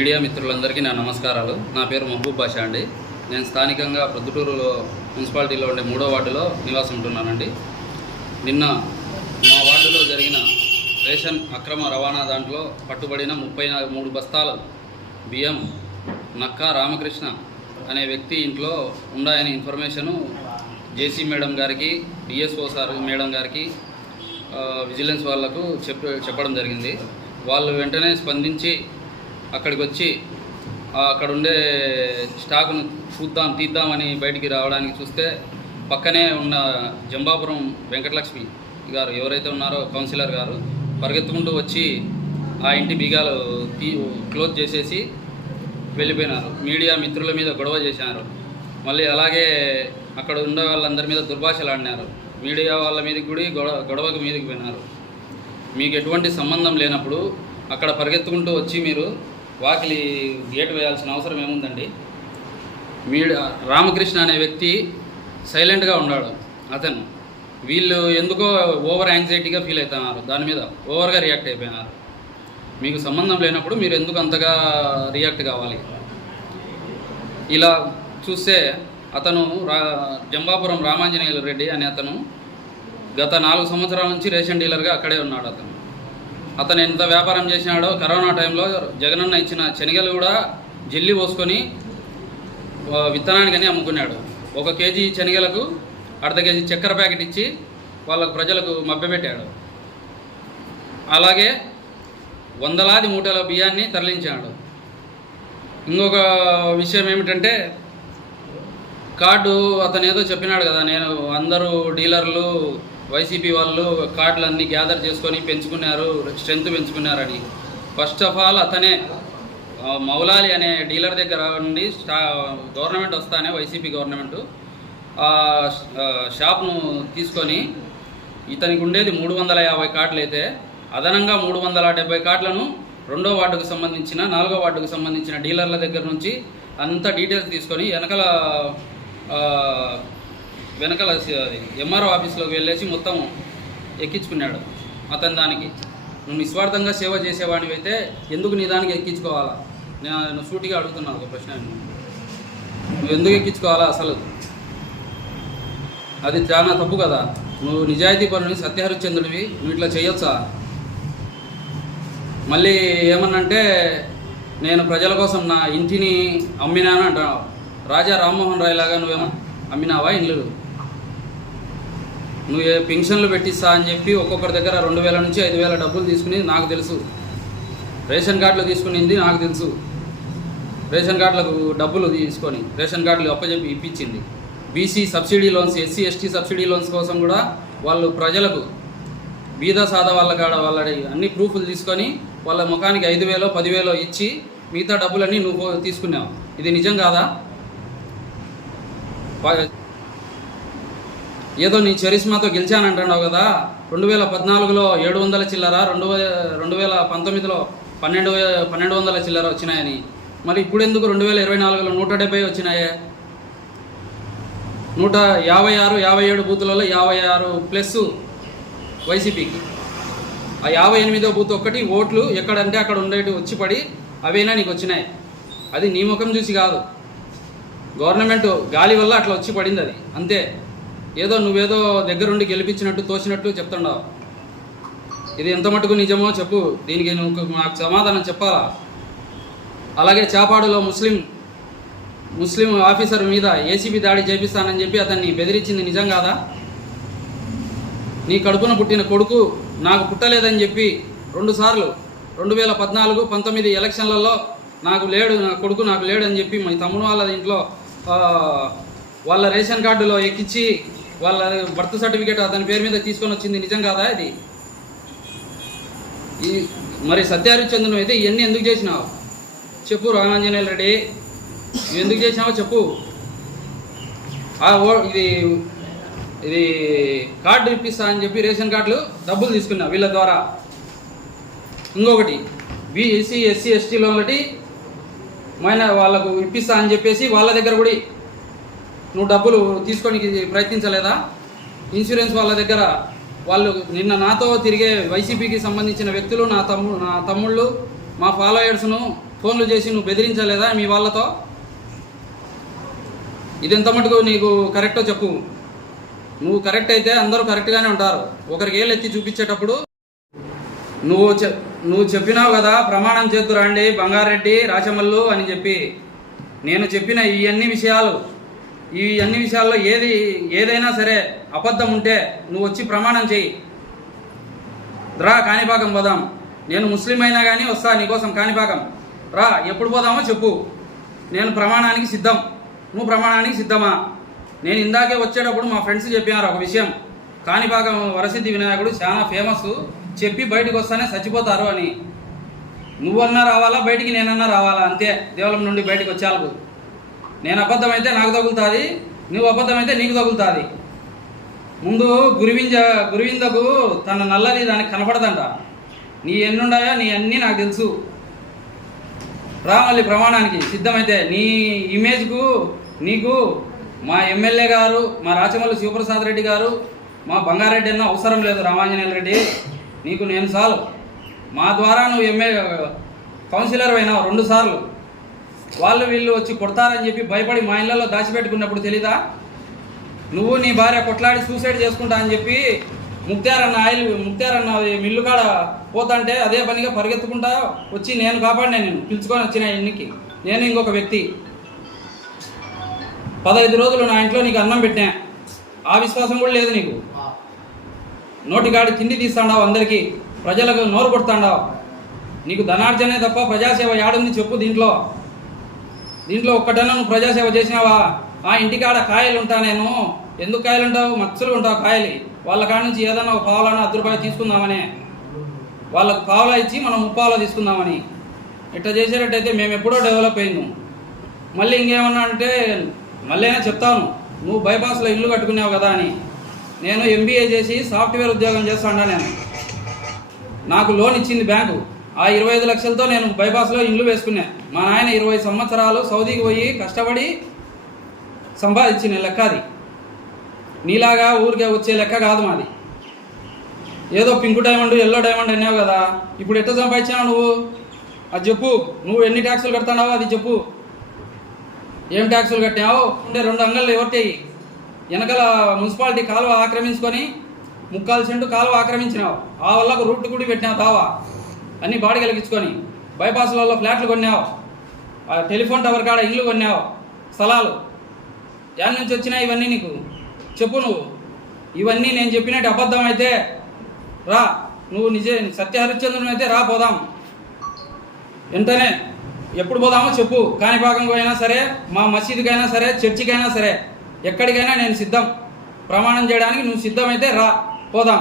Media మిత్రులందరికీ నా నమస్కారాలు. నా పేరు మహబూబ్ బాషా అండి. నేను స్థానికంగా ప్రొద్దుటూరులో మున్సిపాలిటీలో ఉండే 3వ వార్డులో నివాసం ఉంటున్నానండి. నిన్న మా వార్డులో జరిగిన రేషన్ అక్రమ రవాణా దాంట్లో పట్టుబడిన 33 బస్తాల బియ్యం నక్కా రామకృష్ణ అనే వ్యక్తి ఇంట్లో ఉన్నాయని ఇన్ఫర్మేషను జేసీ మేడం గారికి, డిఎస్ఓ సార్ మేడం గారికి, విజిలెన్స్ వాళ్లకు చెప్పడం జరిగింది. వాళ్ళు వెంటనే స్పందించి అక్కడికి వచ్చి అక్కడ ఉండే స్టాకును తీద్దామని బయటికి రావడానికి చూస్తే పక్కనే ఉన్న జంబాపురం వెంకటలక్ష్మి గారు ఎవరైతే ఉన్నారో కౌన్సిలర్ గారు పరిగెత్తుకుంటూ వచ్చి ఆ ఇంటి బీగాలు క్లోజ్ చేసేసి వెళ్ళిపోయినారు. మీడియా మిత్రుల మీద గొడవ చేశారు. మళ్ళీ అలాగే అక్కడ ఉండే వాళ్ళందరి మీద దుర్భాషలు ఆడినారు. మీడియా వాళ్ళ మీదకి కూడా గొడవకు మీదకి పోయినారు. మీకు ఎటువంటి సంబంధం లేనప్పుడు అక్కడ పరిగెత్తుకుంటూ వచ్చి మీరు వాకిలి గేటు వేయాల్సిన అవసరం ఏముందండి? రామకృష్ణ అనే వ్యక్తి సైలెంట్గా ఉన్నాడు. అతను వీళ్ళు ఎందుకో ఓవర్ యాంగ్జైటీగా ఫీల్ అవుతున్నారు, దాని మీద ఓవర్గా రియాక్ట్ అయిపోయినారు. మీకు సంబంధం లేనప్పుడు మీరు ఎందుకు అంతగా రియాక్ట్ కావాలి? ఇలా చూస్తే అతను జంబాపురం రామాంజనేయులు రెడ్డి అనే అతను గత 4 సంవత్సరాల నుంచి రేషన్ డీలర్గా అక్కడే ఉన్నాడు. అతను ఎంత వ్యాపారం చేసినాడో, కరోనా టైంలో జగనన్న ఇచ్చిన శనగలు కూడా జల్లి పోసుకొని విత్తనానికని అమ్ముకున్నాడు. 1 కేజీ శనగలకు అర్ధ కేజీ చక్కెర ప్యాకెట్ ఇచ్చి వాళ్ళకు ప్రజలకు మభ్యపెట్టాడు. అలాగే వందలాది మూటల బియ్యాన్ని తరలించాడు. ఇంకొక విషయం ఏమిటంటే కార్డు అతను ఏదో చెప్పినాడు కదా, నేను అందరూ డీలర్లు వైసీపీ వాళ్ళు కార్డులన్నీ గ్యాదర్ చేసుకొని పెంచుకున్నారు, స్ట్రెంత్ పెంచుకున్నారని. ఫస్ట్ ఆఫ్ ఆల్ అతనే మౌలాలి అనే డీలర్ దగ్గర నుండి గవర్నమెంట్ వస్తానే వైసీపీ గవర్నమెంటు షాప్ను తీసుకొని ఇతనికి ఉండేది 350 కార్డులు అయితే అదనంగా 370 కార్డులను 2వ వార్డుకు సంబంధించిన 4వ వార్డుకు సంబంధించిన డీలర్ల దగ్గర నుంచి అంత డీటెయిల్స్ తీసుకొని వెనకాల ఎంఆర్ఓ ఆఫీస్లోకి వెళ్ళేసి మొత్తం ఎక్కించుకున్నాడు. అతను దానికి నువ్వు నిస్వార్థంగా సేవ చేసేవాడివి అయితే ఎందుకు నీ దానికి ఎక్కించుకోవాలా? నేను సూటిగా అడుగుతున్నాను ఒక ప్రశ్న. నువ్వు ఎందుకు ఎక్కించుకోవాలా అసలు? అది చాలా తప్పు కదా. నువ్వు నిజాయితీ పరుని, సత్యహరిశ్చంద్రుడివి, నువ్వు ఇట్లా చేయొచ్చా? మళ్ళీ ఏమన్నంటే నేను ప్రజల కోసం నా ఇంటిని అమ్మినాను అంటావు. రాజా రామ్మోహన్ రాయ్ లాగా నువ్వేమో అమ్మినావా ఇల్లు? నువ్వు పెన్షన్లు పెట్టిస్తా అని చెప్పి ఒక్కొక్కరి దగ్గర 2000 నుంచి 5000 డబ్బులు తీసుకుని నాకు తెలుసు. రేషన్ కార్డులు తీసుకునింది నాకు తెలుసు. రేషన్ కార్డులకు డబ్బులు తీసుకొని రేషన్ కార్డులు అప్పచెప్పి ఇప్పించింది. BC subsidy loans, SC ST subsidy loans కోసం కూడా వాళ్ళు ప్రజలకు బీద సాదా వాళ్ళ అన్ని ప్రూఫ్లు తీసుకొని వాళ్ళ ముఖానికి 5000 10,000 ఇచ్చి మిగతా డబ్బులన్నీ నువ్వు తీసుకున్నావు. ఇది నిజం కాదా? ఏదో నీ చరిస్మాతో గెలిచానంటున్నావు కదా. 2014లో 700 చిల్లర, 2019లో 1200 చిల్లర వచ్చినాయని. మరి ఇప్పుడు ఎందుకు 2024లో 170 వచ్చినాయే? 156-57 బూతులలో 56 ప్లస్ వైసీపీకి. ఆ 58వ బూత్ ఒక్కటి ఓట్లు ఎక్కడంటే అక్కడ ఉండేటి వచ్చి పడి అవైనా నీకు వచ్చినాయి. అది నీ ముఖం చూసి కాదు, గవర్నమెంట్ గాలి వల్ల అట్లా వచ్చి పడింది. అది అంతే. ఏదో నువ్వేదో దగ్గరుండి గెలిపించినట్టు తోచినట్టు చెప్తున్నావు. ఇది ఎంత మటుకు నిజమో చెప్పు. దీనికి నువ్వు నాకు సమాధానం చెప్పాలా? అలాగే చాపాడులో ముస్లిం ఆఫీసర్ మీద ఏసీబీ దాడి చేపిస్తానని చెప్పి అతన్ని బెదిరించింది నిజం కాదా? నీ కడుపున పుట్టిన కొడుకు నాకు పుట్టలేదని చెప్పి 2 సార్లు 2014, 19 ఎలక్షన్లలో నా కొడుకు నాకు లేడు అని చెప్పి మీ తమ్ముడు వాళ్ళ ఇంట్లో వాళ్ళ రేషన్ కార్డులో ఎక్కించి వాళ్ళ బర్త్ సర్టిఫికేట్ అతని పేరు మీద తీసుకొని వచ్చింది నిజం కాదా? ఇది మరి సత్యహరిశ్చంద్రుని అయితే ఇవన్నీ ఎందుకు చేసినావు చెప్పు. రామాంజనేయులు రెడ్డి, నువ్వు ఎందుకు చేసినావో చెప్పు. ఇది కార్డు ఇప్పిస్తా అని చెప్పి రేషన్ కార్డులు డబ్బులు తీసుకున్నావు వీళ్ళ ద్వారా. ఇంకొకటి బీసీ ఎస్సీ ఎస్టీలో ఒకటి వాళ్ళకు ఇప్పిస్తా అని చెప్పేసి వాళ్ళ దగ్గర కూడా నువ్వు డబ్బులు తీసుకొని ప్రయత్నించలేదా? ఇన్సూరెన్స్ వాళ్ళ దగ్గర వాళ్ళు నిన్న నాతో తిరిగే వైసీపీకి సంబంధించిన వ్యక్తులు, నా తమ్ముళ్ళు, మా ఫాలోయర్స్ను ఫోన్లు చేసి నువ్వు బెదిరించలేదా మీ వాళ్ళతో? ఇది ఎంత మటుకు నీకు కరెక్టో చెప్పు. నువ్వు కరెక్ట్ అయితే అందరూ కరెక్ట్గానే ఉంటారు. ఒకరికి ఏళ్ళు ఎత్తి చూపించేటప్పుడు నువ్వు చెప్పినావు కదా, ప్రమాణం చేద్దురండి బంగారెడ్డి రాచమల్లు అని చెప్పి. నేను చెప్పిన ఈ అన్ని విషయాల్లో ఏదైనా సరే అబద్ధం ఉంటే నువ్వు వచ్చి ప్రమాణం చేయి. రా, కాణిపాకం పోదాం. నేను ముస్లిం అయినా కానీ వస్తా నీకోసం కాణిపాకం. రా, ఎప్పుడు పోదామో చెప్పు. నేను ప్రమాణానికి సిద్ధం. నువ్వు ప్రమాణానికి సిద్ధమా? నేను ఇందాకే వచ్చేటప్పుడు మా ఫ్రెండ్స్ చెప్పినారు ఒక విషయం, కాణిపాకం వరసిద్ధి వినాయకుడు చాలా ఫేమస్, చెప్పి బయటకు వస్తానే చచ్చిపోతారు అని. నువ్వన్నా రావాలా బయటికి, నేనన్నా రావాలా, అంతే. దేవాలయం నుండి బయటకు వచ్చేలకు నేను అబద్ధమైతే నాకు తగులుతుంది, నువ్వు అబద్ధమైతే నీకు తగులుతుంది. ముందు గురువిందకు తన నల్లది దానికి కనపడదంట. నీ ఎన్నుండాయో నీ అన్నీ నాకు తెలుసు. రా మళ్ళీ ప్రమాణానికి సిద్ధమైతే. నీ ఇమేజ్కు నీకు మా ఎమ్మెల్యే గారు, మా రాచమల్లి శివప్రసాద్ రెడ్డి గారు, మా బంగారెడ్డి అన్న అవసరం లేదు. రామాంజనేయుల రెడ్డి నీకు నేను చాలు. మా ద్వారా నువ్వు కౌన్సిలర్ అయినావు 2 సార్లు. వాళ్ళు వీళ్ళు వచ్చి కొడతారని చెప్పి భయపడి మా ఇళ్లలో దాచిపెట్టుకున్నప్పుడు తెలీదా? నువ్వు నీ భార్య కొట్లాడి సూసైడ్ చేసుకుంటా అని చెప్పి ముక్తారన్న మిల్లు కాడ పోతాంటే అదే పనిగా పరిగెత్తుకుంటా వచ్చి నేను కాపాడినా. నేను పిలుచుకొని వచ్చిన ఇంటికి, నేను ఇంకొక వ్యక్తి 15 రోజులు నా ఇంట్లో నీకు అన్నం పెట్టినా. ఆ విశ్వాసం కూడా లేదు నీకు. నోటిగాడి తిండి తీస్తాడావు, అందరికీ ప్రజలకు నోరు కొడతాడావు. నీకు ధనార్జనే తప్ప ప్రజాసేవ యాడుంది చెప్పు. దీంట్లో ఒక్కటన్నా నువ్వు ప్రజాసేవ చేసినావా? ఆ ఇంటికాడ కాయలు ఉంటా నేను. ఎందుకు కాయలు ఉంటావు? మచ్చలు ఉంటావు కాయలు. వాళ్ళ కాడ నుంచి ఏదన్నా ఒక పావులన్నా 10 రూపాయలు తీసుకుందామని, వాళ్ళకు పావులా ఇచ్చి మనం 30 పావులా తీసుకుందామని. ఇట్లా చేసేటట్టయితే మేము ఎప్పుడో డెవలప్ అయింది. మళ్ళీ ఇంకేమన్నా అంటే మళ్ళీ అయినా చెప్తాను, నువ్వు బైపాస్లో ఇల్లు కట్టుకున్నావు కదా అని. నేను MBA చేసి సాఫ్ట్వేర్ ఉద్యోగం చేస్తాడా. నాకు లోన్ ఇచ్చింది బ్యాంకు. ఆ 25 లక్షలతో నేను బైపాస్లో ఇల్లు వేసుకున్నా. మా నాయన 20 సంవత్సరాలు సౌదీకి పోయి కష్టపడి సంపాదించిన లెక్క అది. నీలాగా ఊరికే వచ్చే లెక్క కాదు మాది. ఏదో పింక్ డైమండ్, ఎల్లో డైమండ్ అన్నావు కదా, ఇప్పుడు ఎట్లా సంపాదించావు నువ్వు? అది చెప్పు. నువ్వు ఎన్ని ట్యాక్సులు కడతావు అది చెప్పు. ఏం ట్యాక్సులు కట్టినావు? అంటే 2 అంగళ్ళు ఎవరిటాయి? వెనకాల మున్సిపాలిటీ కాలువ ఆక్రమించుకొని 3/4 సెంటు కాలువ ఆక్రమించినావు. ఆ వల్ల రూట్ కూడా పెట్టినావు దావా, అన్ని బాడీ కలిగించుకొని. బైపాస్లలో ఫ్లాట్లు కొన్నావు, టెలిఫోన్ టవర్ కాడ ఇల్లు కొన్నావు, స్థలాలు. దాని నుంచి వచ్చినాయి ఇవన్నీ నీకు చెప్పు. నువ్వు ఇవన్నీ నేను చెప్పినట్టు అబద్ధం అయితే రా. నువ్వు సత్యహరిశ్చంద్రుని అయితే రా, పోదాం వెంటనే. ఎప్పుడు పోదామో చెప్పు. కాణిపాకంకు అయినా సరే, మా మసీదుకైనా సరే, చర్చికైనా సరే, ఎక్కడికైనా నేను సిద్ధం. ప్రమాణం చేయడానికి నువ్వు సిద్ధమైతే రా, పోదాం.